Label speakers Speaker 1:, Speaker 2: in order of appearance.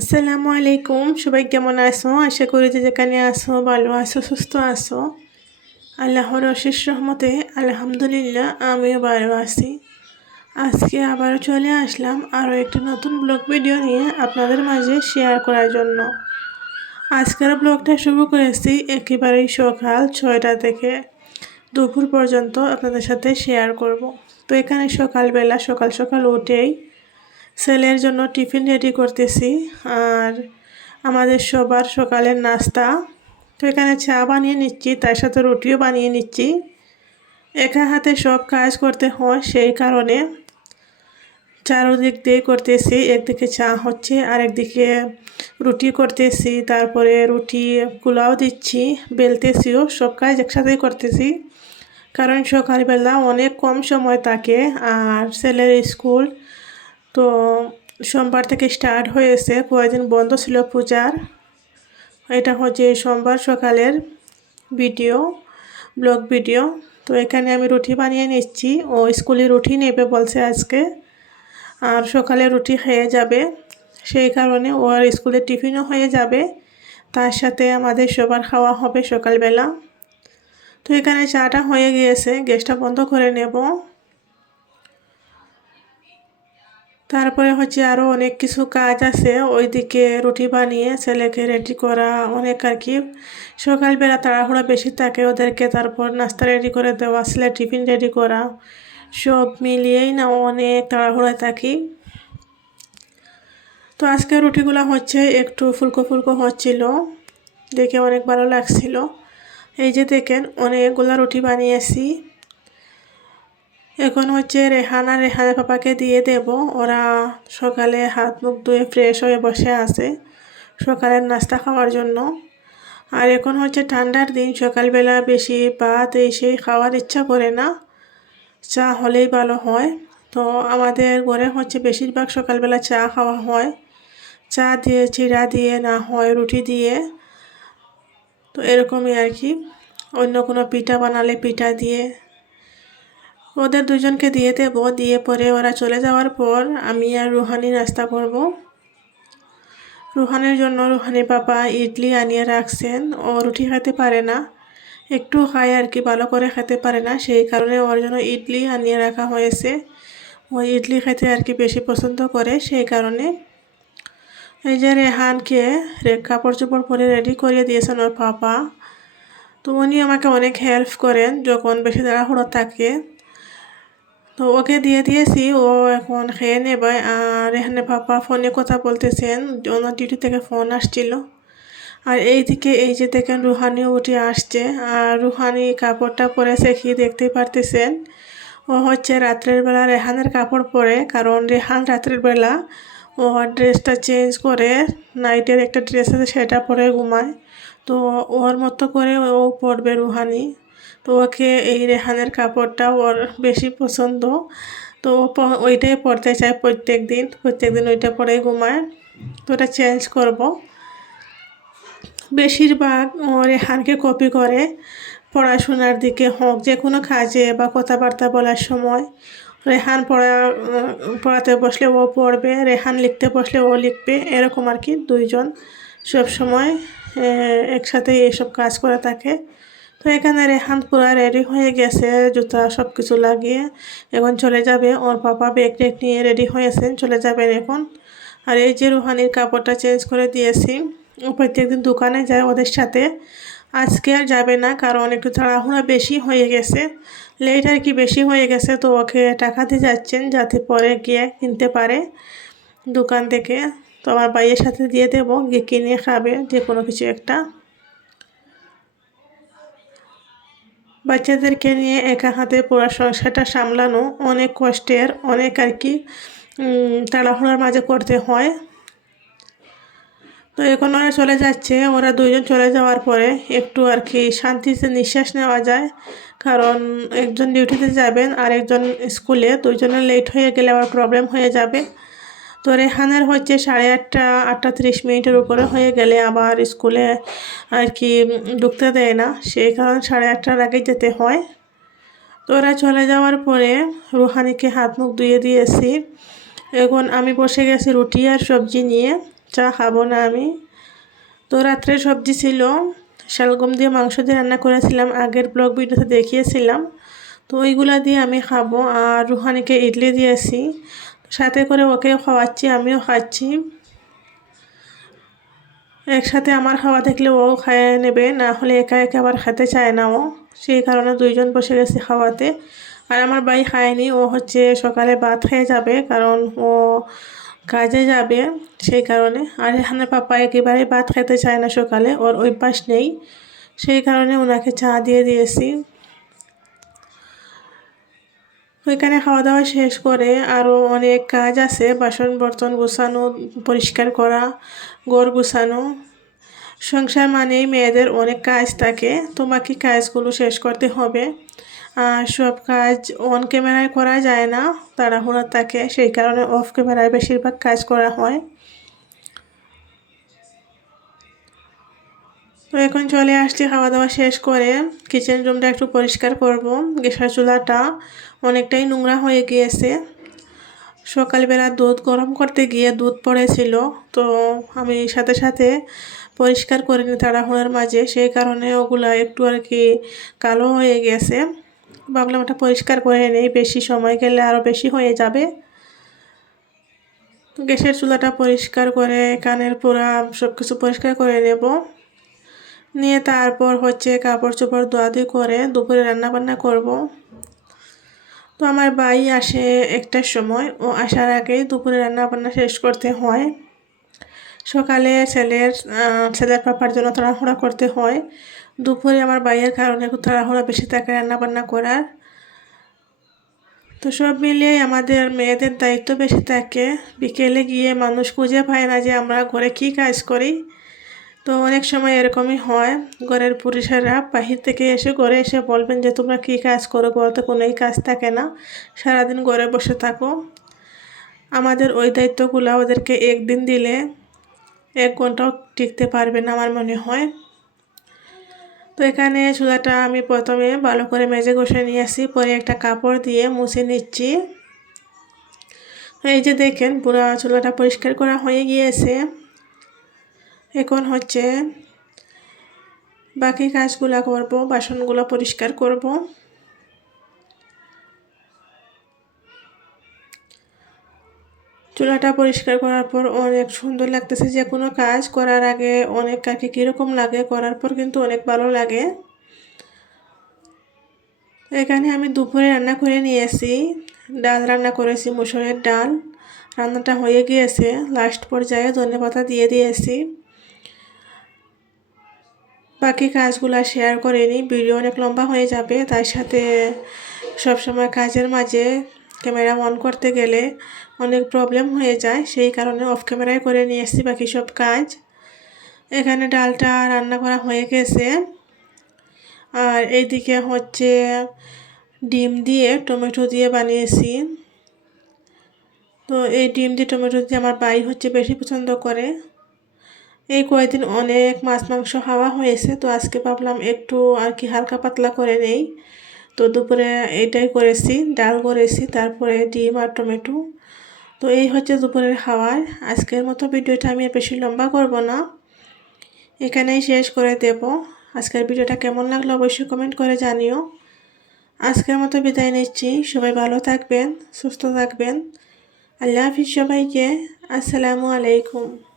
Speaker 1: আসসালামু আলাইকুম। সবাই কেমন আছো? আশা করি যে যেখানে আসো ভালো আছো, সুস্থ আছো। আল্লাহর অশেষ রহমতে, আলহামদুলিল্লাহ, আমিও ভালো আছি। আজকে আবারও চলে আসলাম আরও একটি নতুন ব্লগ ভিডিও নিয়ে আপনাদের মাঝে শেয়ার করার জন্য। আজকের ব্লগটা শুরু করেছি একেবারেই সকাল ছয়টা থেকে দুপুর পর্যন্ত আপনাদের সাথে শেয়ার করব। তো এখানে সকালবেলা, সকাল সকাল উঠেই ছেলের জন্য টিফিন রেডি করতেছি আর আমাদের সবার সকালের নাস্তা। তো এখানে চা বানিয়ে নিচ্ছি, তার সাথে রুটিও বানিয়ে নিচ্ছি। একা হাতে সব কাজ করতে হয় সেই কারণে। চারোদিক দিয়ে করতেছি, একদিকে চা হচ্ছে আর একদিকে রুটি করতেছি, তারপরে রুটি কুলাও দিচ্ছি, বেলতেছিও, সব কাজ একসাথেই করতেছি। কারণ সকালবেলা অনেক কম সময় থাকে আর ছেলের স্কুল তো সোমবার থেকে স্টার্ট হয়েছে, কয়েকদিন বন্ধ ছিল পূজার। এটা হচ্ছে সোমবার সকালের ভিডিও, ব্লগ ভিডিও। তো এখানে আমি রুটি বানিয়ে নিচ্ছি। ও স্কুলে রুটি নেবে বলছে আজকে। আর সকালে রুটি খেয়ে যাবে। সেই কারণে ও আর স্কুলে টিফিনও হয়ে যাবে। তার সাথে আমাদের সবার খাওয়া হবে সকালবেলা। তো এখানে চাটা হয়ে গিয়েছে। গ্যাসটা বন্ধ করে নেব। তারপরে হচ্ছে আরও অনেক কিছু কাজ আছে। ওইদিকে রুটি বানিয়ে ছেলেকে রেডি করা অনেক আর কি। সকালবেলা তাড়াহুড়া বেশি থাকে ওদেরকে, তারপর নাস্তা রেডি করে দেওয়া ছেলে টিফিন রেডি করা, সব মিলিয়েই না অনেক তাড়াহুড়ায় থাকি। তো আজকে রুটিগুলো হচ্ছে একটু ফুলকো ফুলকো হচ্ছিল, দেখে অনেক ভালো লাগছিল। এই যে দেখেন, অনেকগুলো রুটি বানিয়েছি। এখন হচ্ছে রেহানা রেহানা পাপাকে দিয়ে দেব। ওরা সকালে হাত মুখ ধুয়ে ফ্রেশ হয়ে বসে আছে সকালের নাস্তা খাওয়ার জন্য। আর এখন হচ্ছে ঠান্ডার দিন, সকালবেলা বেশি ভাত, এই সেই খাওয়ার ইচ্ছা করে না। চা হলেই ভালো হয়। তো আমাদের ঘরে হচ্ছে বেশিরভাগ সকালবেলা চা খাওয়া হয়। চা দিয়ে, চিড়া দিয়ে, না হয় রুটি দিয়ে। তো এরকমই আর কি। অন্য কোনো পিঠা বানালে পিঠা দিয়ে। ওদের দুজনকে দিয়ে দেব, দিয়ে পরে ওরা চলে যাওয়ার পর আমি আর রুহানি নাস্তা করব। রুহানের জন্য রুহানি বাবা ইডলি আনিয়ে রাখছেন, ও রুটি খেতে পারে না, একটু খায় আর কি, ভালো করে খেতে পারে না, সেই কারণে ওর জন্য ইডলি আনিয়ে রাখা হয়েছে। ও ইডলি খেতে আর কি বেশি পছন্দ করে, সেই কারণে এই যে রেহানকে কাপড় চোপড় পরে রেডি করিয়ে দিয়েছেন ওর পাপা। তো উনি আমাকে অনেক হেল্প করেন, যখন বেশি তাড়াহুড়ো থাকে। তো ওকে দিয়ে দিয়েছি। ও এখন খেয়ে নেবে। আর এখানে পাপা ফোনে কথা বলতেছেন। ওনার ডিউটি থেকে ফোন আসছিল। আর এইদিকে এই যে দেখেন রুহানিও উঠে আসছে। আর রুহানি কাপড়টা পরেছে কি দেখতে পারতেছেন? ও হচ্ছে রাত্রের বেলা রেহানের কাপড় পরে। কারণ রেহান রাত্রের বেলা ও ড্রেসটা চেঞ্জ করে নাইটের একটা ড্রেস আছে সেটা পরে ঘুমায়। তো ওর মতো করে ও পরবে রুহানি। তো ওকে এই রেহানের কাপড়টা ওর বেশি পছন্দ। তো ওইটাই পরতে চায় প্রত্যেক দিন প্রত্যেক দিন ওইটা পরে ঘুমায়। তো ওটা চেঞ্জ করব। বেশিরভাগ ও রেহানকে কপি করে পড়াশোনার দিকে হোক, যে কোনো কাজে বা কথাবার্তা বলার সময়। রেহান পড়া পড়াতে বসলে ও পড়বে, রেহান লিখতে বসলে ও লিখবে, এরকম আর কি দুইজন। সব সময় একসাথে এসব কাজ করে থাকে। তো এখানে রেহান পুরা রেডি হয়ে গেছে, জুতা সব কিছু লাগিয়ে। এখন চলে যাবে, ওর পাপা ব্যাগ টেক নিয়ে রেডি হয়েছেন চলে যাবেন এখন। আর এই যে রুহানির কাপড়টা চেঞ্জ করে দিয়েছি প্রত্যেকদিন দোকানে যায় ওদের সাথে। আজকে আর যাবে না, কারণ একটু তাড়াহুড়া বেশি হয়ে গেছে। লেট আর কি বেশি হয়ে গেছে, তো ওকে টাকা দিয়ে যাচ্ছেন, যাতে পরে গিয়ে কিনতে পারে দোকান থেকে। তো আমার ভাইয়ের সাথে দিয়ে দেবো, গিয়ে কিনে খাবে, যে কোনো কিছু একটা। বাচ্চাদেরকে নিয়ে একা হাতে পুরো সংসারটা সামলানো অনেক কষ্টের, অনেক আর কি তাড়াহুড়ার মাঝে করতে হয়। তো এখন ওরা চলে যাচ্ছে, ওরা দুইজন চলে যাওয়ার পরে একটু আর কি শান্তিতে নিঃশ্বাস নেওয়া যায়। কারণ একজন ডিউটিতে যাবেন আর একজন স্কুলে দুইজনের লেট হয়ে গেলে আবার প্রবলেম হয়ে যাবে। তো রেহানের হচ্ছে সাড়ে আটটা আটটা তিরিশ মিনিটের উপরে হয়ে গেলে আবার স্কুলে আর কি ঢুকতে দেয় না। সেই কারণে সাড়ে আটটার আগে যেতে হয়। তো ওরা চলে যাওয়ার পরে রুহানিকে হাত মুখ ধুয়ে দিয়েছি। এখন আমি বসে গেছি রুটি আর সবজি নিয়ে, চা খাব না আমি। তো রাত্রে সবজি ছিল, শালগম দিয়ে মাংস দিয়ে রান্না করেছিলাম, আগের ব্লগ ভিডিওতে দেখিয়েছিলাম। তো ওইগুলা দিয়ে আমি খাব। আর রুহানিকে ইডলি দিয়েছি। সাথে করে ওকে খাওয়াচ্ছি, আমিও খাচ্ছি। একসাথে আমার খাওয়া দেখলে ও খায় নেবে, না হলে একা একা আবার খেতে চায় না ও। সেই কারণে দুইজন বসে গেছে খাওয়াতে। আর আমার ভাই খায়নি, ও হচ্ছে সকালে ভাত খেয়ে যাবে, কারণ ও কাজে যাবে সেই কারণে। আর এখানে পাপা একেবারে ভাত খেতে চায় না সকালে, ওর অভ্যাস নেই। সেই কারণে ওনাকে চা দিয়ে দিয়েছি। ওইখানে খাওয়া দাওয়া শেষ করে আরও অনেক কাজ আছে বাসন বর্তন গুছানো, পরিষ্কার করা, ঘর গুছানো। সংসার মানেই মেয়েদের অনেক কাজ থাকে তোমাকে কাজগুলো শেষ করতে হবে। আর সব কাজ অন ক্যামেরায় করা যায় না, তাড়াহুড়া থাকে, সেই কারণে অফ ক্যামেরায় বেশিরভাগ কাজ করা হয়। তো এখন চলে আসছি খাওয়া দাওয়া শেষ করে। কিচেন রুমটা একটু পরিষ্কার করব। গ্যাসের চুলাটা অনেকটাই নোংরা হয়ে গিয়েছে। সকালবেলা দুধ গরম করতে গিয়ে দুধ পড়েছিল। তো আমি সাথে সাথে পরিষ্কার করিনি তাড়াহুড়ার মাঝে। সেই কারণে ওগুলা একটু আর কি কালো হয়ে গেছে। ভাবলাম ওটা পরিষ্কার করে নেই। বেশি সময় গেলে আরও বেশি হয়ে যাবে। গ্যাসের চুলাটা পরিষ্কার করে, কানের পোড়া সব কিছু পরিষ্কার করে নেব। নিয়ে তারপর হচ্ছে কাপড় চোপড় ধোয়াধুই করে দুপুরে রান্না বান্না করব। তো আমার ভাই আসে একটার সময়। ও আসার আগেই দুপুরে রান্না বান্না শেষ করতে হয়। সকালে ছেলের ছেলের পাপার জন্য তাড়াহুড়া করতে হয়। দুপুরে আমার বাইয়ের কারণে তাড়াহুড়া বেশি থাকে রান্না বান্না করার। তো সব মিলিয়ে আমাদের মেয়েদের দায়িত্ব বেশি থাকে। বিকেলে গিয়ে মানুষ খুঁজে পায় না যে আমরা ঘরে কি কাজ করি। তো অনেক সময় এরকমই হয়। ঘরের পুরুষেরা বাহির থেকে এসে ঘরে এসে বলবেন যে, তোমরা কী কাজ করো ঘরে কোনোই কাজ থাকে না। সারাদিন ঘরে বসে থাকো। আমাদের ওই দায়িত্বগুলো ওদেরকে একদিন দিলে এক ঘন্টাও টিকতে পারবে না আমার মনে হয়। তো এখানে চুলাটা আমি প্রথমে ভালো করে মেজে ঘষে নিয়ে আসি। পরে একটা কাপড় দিয়ে মুছে নিচ্ছি। এই যে দেখেন, পুরো চুলাটা পরিষ্কার করা হয়ে গিয়েছে। এখন হচ্ছে বাকি কাজগুলো করব, বাসনগুলো পরিষ্কার করব। চুলাটা পরিষ্কার করার পর অনেক সুন্দর লাগতেছে যে কোনো কাজ করার আগে অনেক কাকে কীরকম লাগে করার পর কিন্তু অনেক ভালো লাগে। এখানে আমি দুপুরে রান্না করে নিয়েছি, ডাল রান্না করেছি, মুসুরের ডাল। রান্নাটা হয়ে গিয়েছে লাস্ট পর্যায়ে ধনে পাতা দিয়ে দিয়েছি। বাকি কাজগুলো শেয়ার করে নিই ভিডিও অনেক লম্বা হয়ে যাবে, তার সাথে সবসময় কাজের মাঝে ক্যামেরা অন করতে গেলে অনেক প্রবলেম হয়ে যায়, সেই কারণে অফ ক্যামেরায় করে নিয়ে এসেছি বাকি সব কাজ। এখানে ডালটা রান্না করা হয়ে গেছে। আর এইদিকে হচ্ছে ডিম দিয়ে টমেটো দিয়ে বানিয়েছি। তো এই ডিম দিয়ে টমেটো দিয়ে আমার বাই হচ্ছে বেশি পছন্দ করে। এই কয়েকদিন অনেক মাছ, মাংস খাওয়া হয়েছে, তো আজকে ভাবলাম একটু আর কি হালকা পাতলা করে নেই। তো দুপুরে এটাই করেছি, ডাল করেছি, তারপরে ডিম আর টমেটো। তো এই হচ্ছে দুপুরের খাবার। আজকের মতো ভিডিওটা আমি বেশি লম্বা করব না। এখানেই শেষ করে দেব। আজকের ভিডিওটা কেমন লাগল অবশ্যই কমেন্ট করে জানিও। আজকের মতো বিদায় নিচ্ছি। সবাই ভালো থাকবেন, সুস্থ থাকবেন। আল্লাহ হাফিজ সবাইকে। আসসালামু আলাইকুম।